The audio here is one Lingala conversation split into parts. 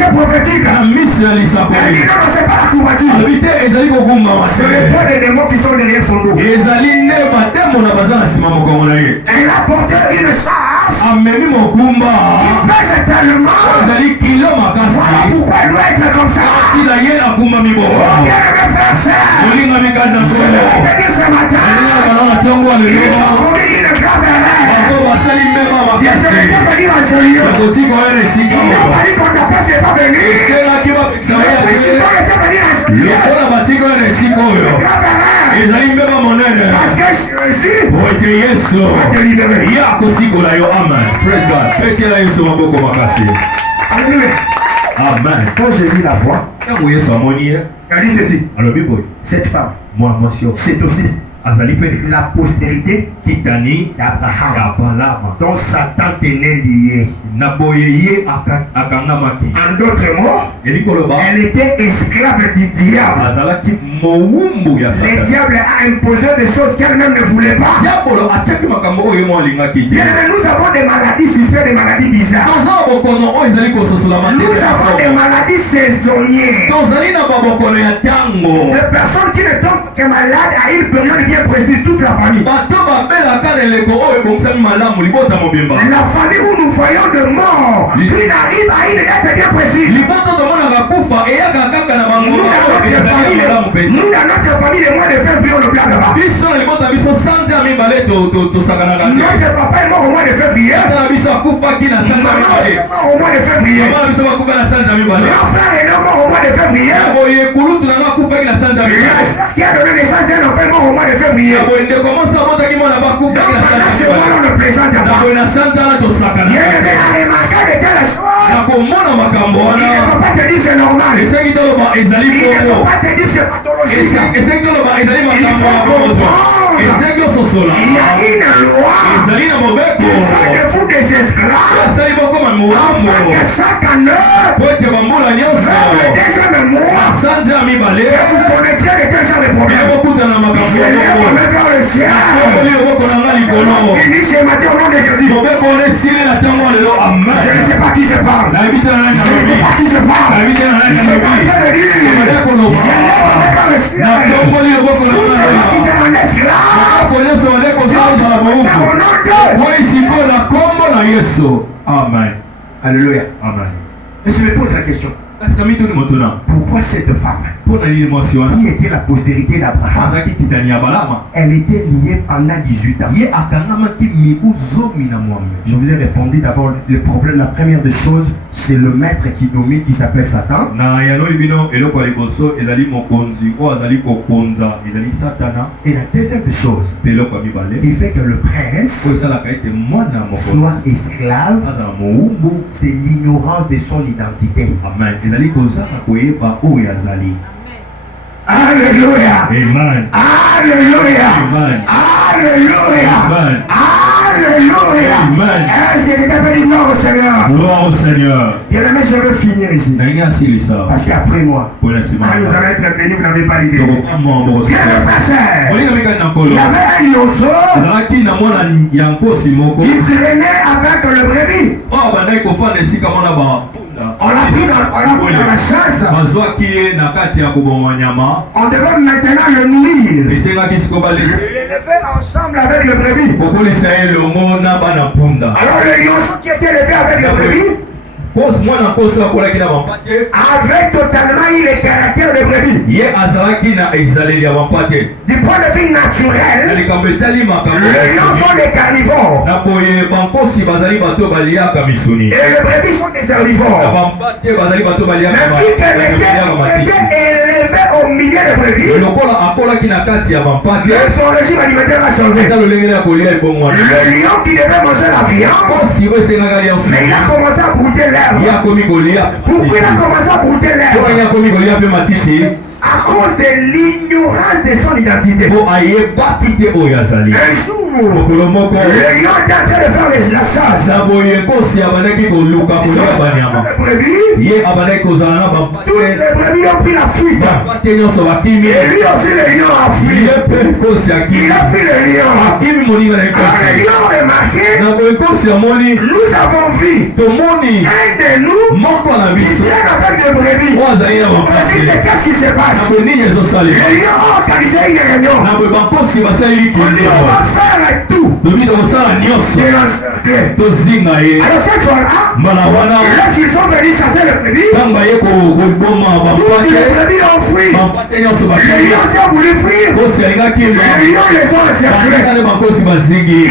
yeux prophétiques. Et dit non, c'est pas la courbature. C'est les poids des démons qui sont derrière son dos. Elle a porté une charge qui pèse tellement. Voilà pourquoi elle doit être comme ça. Oh bien mes frères, sœurs, je vais te dire ce matin, ils ont commis une grave erreur. Ils ne laissaient pas dire à ce lieu. Ils n'ont pas dit qu'on ta place n'est pas venue. Ils ont laissé venir à ce lieu. Une grave erreur. Parce que je suis pour te libérer. Alléluia. Amen. Quand Jésus la voit, Elle dit ceci. Cette femme, c'est aussi la postérité d'Abraham, dont Satan tenait lié. En d'autres mots, elle était esclave du diable. Le diable a imposé des choses qu'elle-même ne voulait pas. Bien aimé, nous avons des maladies suspectes, des maladies bizarres. Nous avons des maladies saisonnières. Des personnes qui ne tombent que malades à une période bien précise, toute la famille. La famille où nous voyons de mort, qui n'arrive à une date bien précise. Nous, dans notre famille, le mois de février, on ne blague pas. Notre papa est mort au mois de février. Maman est mort au mois de février. Mon frère est mort au mois de février. Qui a donné naissance d'un enfant mort au mois de février. Donc pendant ce mois, on ne plaisante pas. Il y a remarqué de telles choses. Il ne faut pas te dire c'est normal. Il ne faut pas te dire c'est pathologique. Il faut comprendre. Il y a une loi pour faire de vous des esclaves. Afin que chaque année, vers le deuxième mois, vous connaîtrez de tels genres de problèmes. Je lève ma main vers le ciel. Fini ce matin au nom de Jésus. Je ne sais pas qui je parle. Je ne sais pas qui je parle. Je suis en train de dire. Je lève ma main vers le ciel. Tout le monde qui était mon esclave. Amen. Alléluia. Amen. Et je me pose la question. Pourquoi cette femme qui était la postérité d'Abraham, elle était liée pendant 18 ans? Je vous ai répondu d'abord, le problème, la première des choses, c'est le maître qui domine, qui s'appelle Satan. Et la deuxième des choses, qui fait que le prince soit esclave, c'est l'ignorance de son identité. Amen. Alléluia. Amen. Alléluia. Amen. Alléluia. Amen. Alléluia. Amen. Est-ce que tu peux dire gloire au Seigneur? Gloire au Seigneur. Bien aimé, je veux finir ici. Parce qu'après moi, nous allons être bénis, vous n'avez pas l'idée. Bien mes frères, il y avait un lionceau qui traînait avec le brebis. On l'a pris dans la chasse. On devait maintenant le nourrir. L'élever ensemble avec le brebis. Alors le lionceau qui était élevé avec le brebis avait totalement eu le caractère de brebis. Du point de vue naturel, les lions sont des carnivores et les brebis sont des herbivores. Mais vu qu'elle était élevée au milieu de brebis, son régime alimentaire a changé. Le lion qui devait manger la viande, mais il a commencé à brouter l'herbe. Pourquoi il a commencé à brouter l'herbe? À cause de l'ignorance de son identité. Un jour, le lion était en train de faire la chasse. Toutes les brebis ont pris la fuite. Et lui aussi le lion a fui. Il a fui le lion. Alors le lion a remarqué, nous avons vu un de nous qui vient qu'est-ce qui se passe? Les lions ont organisé une réunion. On dit on va faire tout. Alors cette fois-là, lorsqu'ils sont venus chasser le brebis, toutes les brebis ont fui. Les lions ont voulu fuir. Les lions les ont encerclés.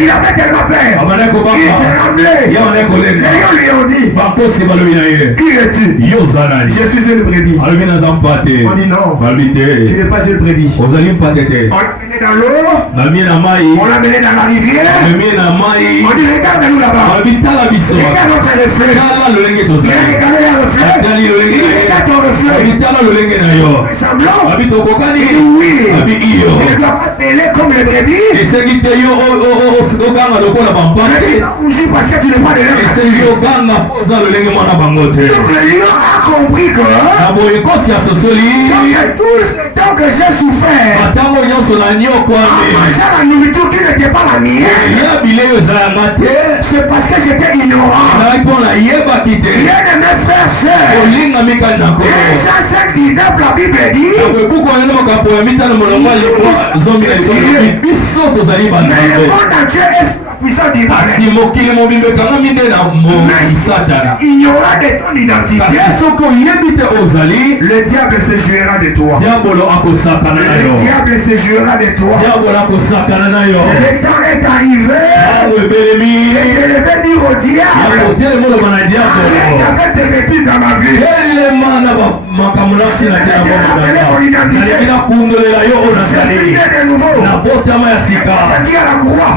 Il avait tellement peur. Il tremblait. Les lions lui ont dit, qui es-tu? Je suis une brebis. On dit non, tu n'es pas une brebis. On l'a mené dans l'eau, on l'a mené dans la rivière. On dit regarde-nous là-bas. Regarde notre reflet. Il a regardé le reflet. Il regarde ton reflet. Semblant. Il dit oui. Tu ne dois pas t'ailer comme les brebis. Aussi parce que tu n'es pas de leur nature. Donc le lion a compris que tant que j'ai souffert en mangeant la nourriture qui n'était pas la mienne, c'est parce que j'étais ignorant. Bien aimé frère, sœur, Jean 5 19, la Bible dit, mais le monde entier est puissant d'Ibadan. Ignorant de ton identité, le diable se jouera de toi. Le diable se jouera de toi. Le temps est arrivé et je devais dire au diable, arrête avec tes bêtises dans ma vie. Je vais te rappeler mon identité. Je suis né de nouveau. Je dis à la croix.